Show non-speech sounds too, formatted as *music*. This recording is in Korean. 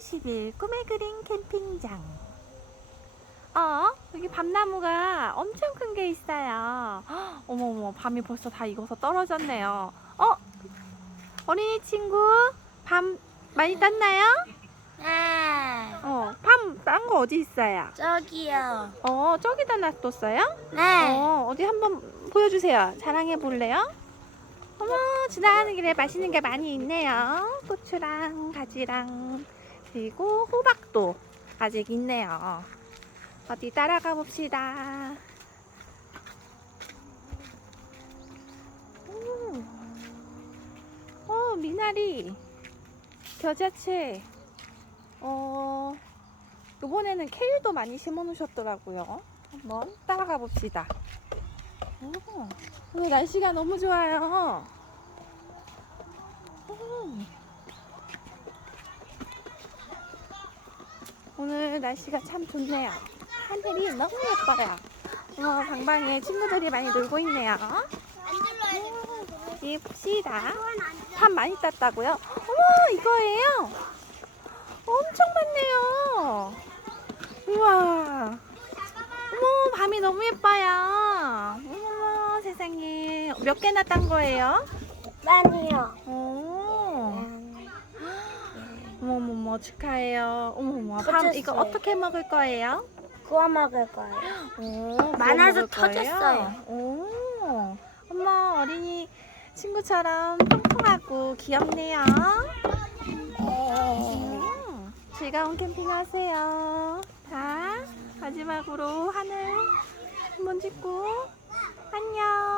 20일 꿈의 그린 캠핑장. 어, 여기 밤나무가 엄청 큰 게 있어요. *gasps* 헉, 어머머, 밤이 벌써 다 익어서 떨어졌네요. 어, 어린이 친구, 밤 많이 땄나요? 네. 어, 밤딴 거 어디 있어요? 저기요. 어, 저기다 놔뒀어요? 네. 어, 어디 한번 보여주세요. 자랑해 볼래요? 어머, 지나가는 길에 맛있는 게 많이 있네요. 고추랑 가지랑 그리고 호박도 아직 있네요. 어디 따라가 봅시다. 오. 어, 미나리, 겨자채. 어, 이번에는 케일도 많이 심어 놓으셨더라고요. 한번 따라가 봅시다. 오, 오늘 날씨가 너무 좋아요. 오. 오늘 날씨가 참 좋네요. 하늘이 너무 예뻐요. 어, 방방에 친구들이 많이 놀고 있네요. 이 봅시다. 밥 많이 땄다고요? 어머, 이거예요? 엄청 많네요. 우와. 어머, 밤이 너무 예뻐요. 어머, 세상에. 몇 개나 딴 거예요? 많이요. 오. 어머머머, 축하해요. 어머머, 밤 터졌어요. 이거 어떻게 먹을 거예요? 구워 먹을 거예요. 오, 많아서 구워 먹을 거예요? 터졌어요. 오. 엄마, 어린이 친구처럼 통통하고 귀엽네요. 음, 즐거운 캠핑 하세요. 자, 마지막으로 하늘 한번 찍고 안녕.